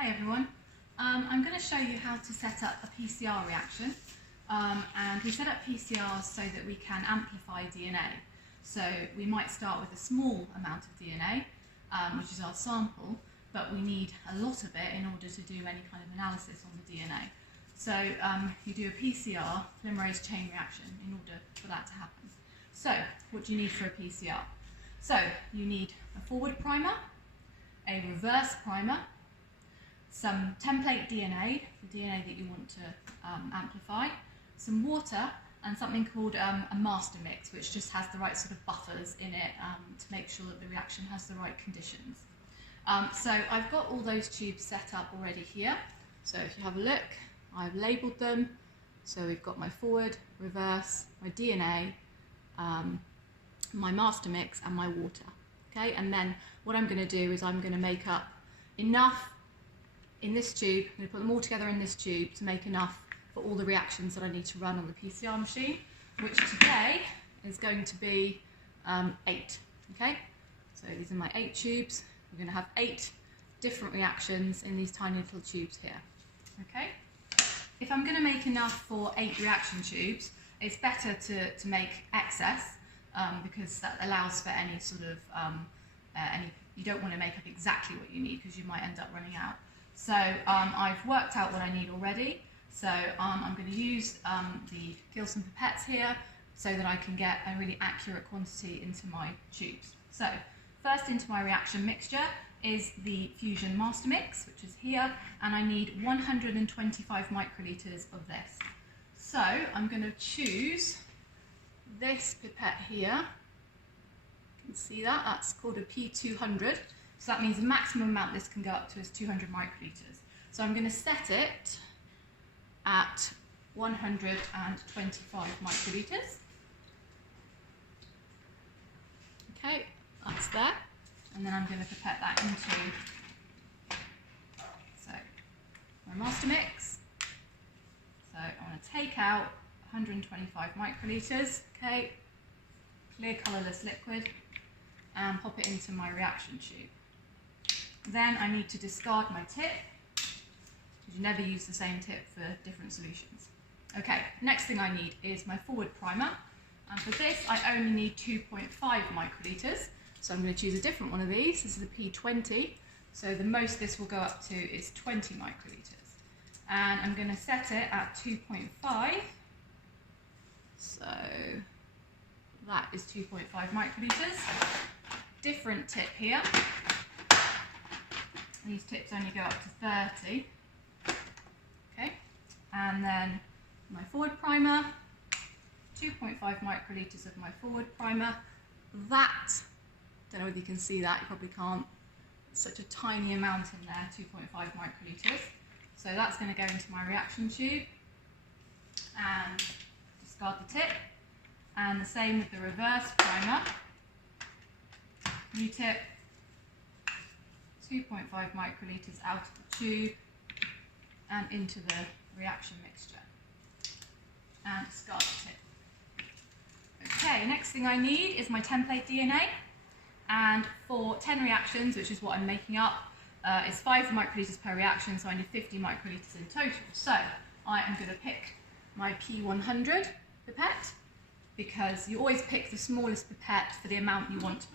Hi everyone. I'm going to show you how to set up a PCR reaction, and we set up PCRs so that we can amplify DNA. So we might start with a small amount of DNA, which is our sample, but we need a lot of it in order to do any kind of analysis on the DNA. So you do a PCR, polymerase chain reaction, in order for that to happen. So what do you need for a PCR? So you need a forward primer, a reverse primer, some template DNA, the DNA that you want to amplify, some water, and something called a master mix, which just has the right sort of buffers in it to make sure that the reaction has the right conditions. So I've got all those tubes set up already here. So if you have a look, I've labelled them. So we've got my forward, reverse, my DNA, my master mix, and my water. Okay, and then what I'm going to do is I'm going to make up enough in this tube. I'm going to put them all together in this tube to make enough for all the reactions that I need to run on the PCR machine, which today is going to be 8. Okay, so these are my 8 tubes. We're going to have 8 different reactions in these tiny little tubes here. Okay, if I'm going to make enough for 8 reaction tubes, it's better to make excess because that allows for any sort of you don't want to make up exactly what you need because you might end up running out. So I've worked out what I need already. So I'm going to use the Gilson pipettes here so that I can get a really accurate quantity into my tubes. So first into my reaction mixture is the fusion master mix, which is here, and I need 125 microliters of this. So I'm going to choose this pipette here. You can see that, that's called a P200. So that means the maximum amount this can go up to is 200 microliters. So I'm going to set it at 125 microliters. Okay, that's there. And then I'm going to pipette that into my master mix. So I want to take out 125 microliters, okay, clear colourless liquid, and pop it into my reaction tube. Then I need to discard my tip, because you never use the same tip for different solutions. Okay, next thing I need is my forward primer, and for this I only need 2.5 microliters, so I'm going to choose a different one of these. This is a P20, so the most this will go up to is 20 microliters. And I'm going to set it at 2.5, so that is 2.5 microliters. Different tip here. These tips only go up to 30. Okay, and then my forward primer, 2.5 microliters of my forward primer. That, don't know whether you can see that, you probably can't. It's such a tiny amount in there, 2.5 microliters. So that's going to go into my reaction tube and discard the tip. And the same with the reverse primer. New tip, 2.5 microliters out of the tube and into the reaction mixture. And discard the tip. Okay, next thing I need is my template DNA. And for 10 reactions, which is what I'm making up, it's 5 microliters per reaction, so I need 50 microliters in total. So I am going to pick my P100 pipette, because you always pick the smallest pipette for the amount you want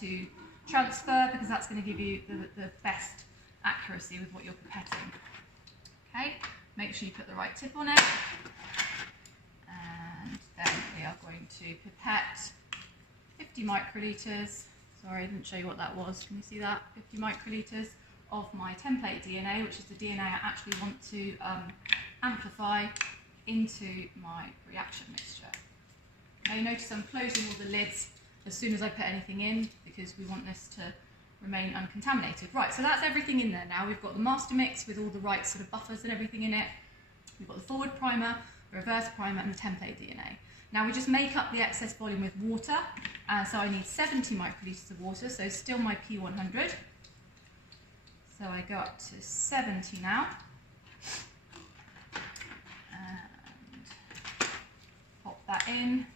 to transfer, because that's going to give you the best accuracy with what you're pipetting. Okay, make sure you put the right tip on it, and then we are going to pipette 50 microliters. Sorry, I didn't show you what that was. Can you see that? 50 microliters of my template DNA, which is the DNA I actually want to amplify into my reaction mixture. Now you notice I'm closing all the lids as soon as I put anything in, because we want this to remain uncontaminated. Right, so that's everything in there now. We've got the master mix with all the right sort of buffers and everything in it. We've got the forward primer, the reverse primer, and the template DNA. Now we just make up the excess volume with water, so I need 70 microliters of water, so still my P100. So I go up to 70 now, and pop that in,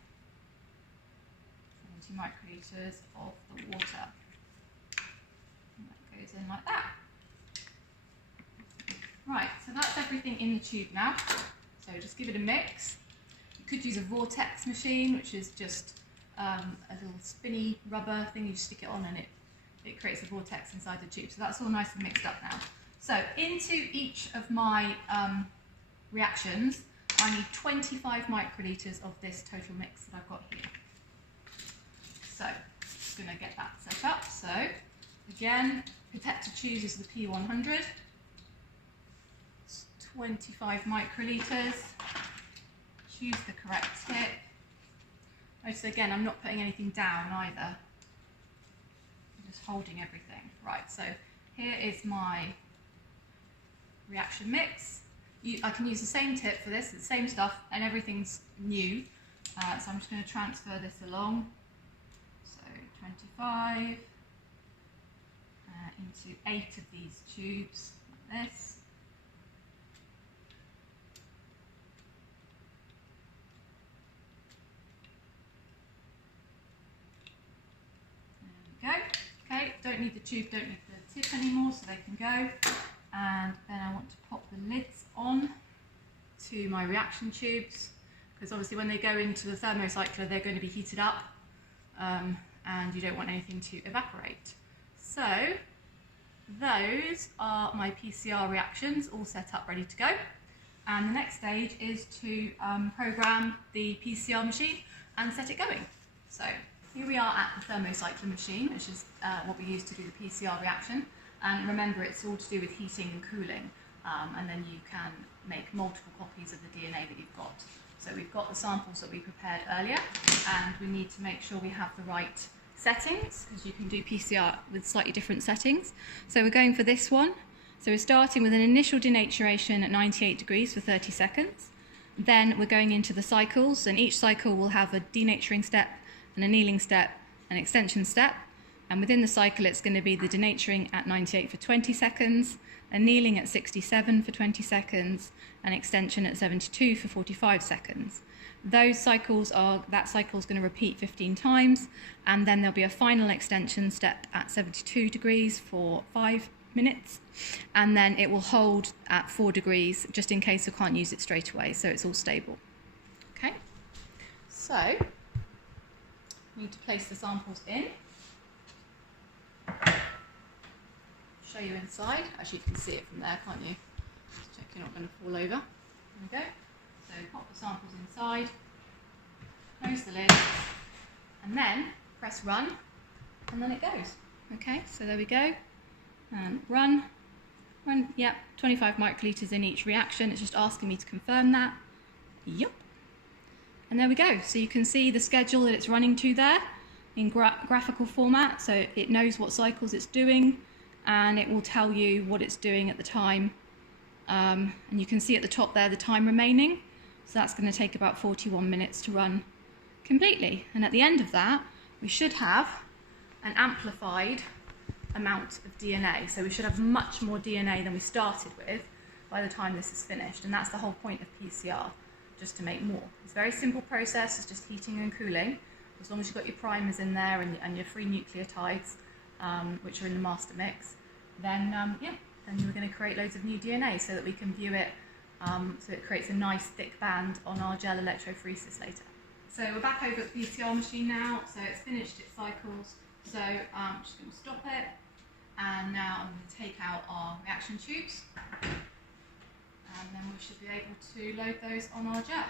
70 microliters of the water. And that goes in like that. Right, so that's everything in the tube now. So just give it a mix. You could use a vortex machine, which is just a little spinny rubber thing. You just stick it on and it creates a vortex inside the tube. So that's all nice and mixed up now. So into each of my reactions, I need 25 microlitres of this total mix that I've got here. So just going to get that set up. So again, pipette to choose is the P100. 25 microlitres. Choose the correct tip. Notice again, I'm not putting anything down either. I'm just holding everything. Right, so here is my reaction mix. I can use the same tip for this, it's the same stuff, and everything's new. So I'm just going to transfer this along. So 25 into 8 of these tubes, like this. Go. Okay, don't need the tube, don't need the tip anymore, so they can go. And then I want to pop the lids on to my reaction tubes, because obviously when they go into the thermocycler, they're going to be heated up, and you don't want anything to evaporate. So those are my PCR reactions, all set up, ready to go. And the next stage is to program the PCR machine and set it going. So here we are at the thermocycler machine, which is what we use to do the PCR reaction. And remember, it's all to do with heating and cooling, and then you can make multiple copies of the DNA that you've got. So we've got the samples that we prepared earlier, and we need to make sure we have the right settings, because you can do PCR with slightly different settings. So we're going for this one. So we're starting with an initial denaturation at 98 degrees for 30 seconds. Then we're going into the cycles, and each cycle will have a denaturing step, an annealing step, an extension step. And within the cycle, it's going to be the denaturing at 98 for 20 seconds, annealing at 67 for 20 seconds, and extension at 72 for 45 seconds. That cycle is going to repeat 15 times, and then there'll be a final extension step at 72 degrees for 5 minutes, and then it will hold at 4 degrees just in case I can't use it straight away, so it's all stable. Okay, so we need to place the samples in. Show you inside. Actually, you can see it from there, can't you? Just check you're not going to fall over. There we go. So pop the samples inside, close the lid, and then press run, and then it goes. Okay, so there we go. And run. Yep, 25 microlitres in each reaction. It's just asking me to confirm that. Yep. And there we go. So you can see the schedule that it's running to there in graphical format, so it knows what cycles it's doing, and it will tell you what it's doing at the time. And you can see at the top there the time remaining, so that's going to take about 41 minutes to run completely. And at the end of that, we should have an amplified amount of DNA, so we should have much more DNA than we started with by the time this is finished, and that's the whole point of PCR, just to make more. It's a very simple process, it's just heating and cooling. As long as you've got your primers in there and your free nucleotides, which are in the master mix, then then we're going to create loads of new DNA so that we can view it, so it creates a nice thick band on our gel electrophoresis later. So we're back over at the PCR machine now, so it's finished its cycles, so I'm just going to stop it, and now I'm going to take out our reaction tubes, and then we should be able to load those on our gel.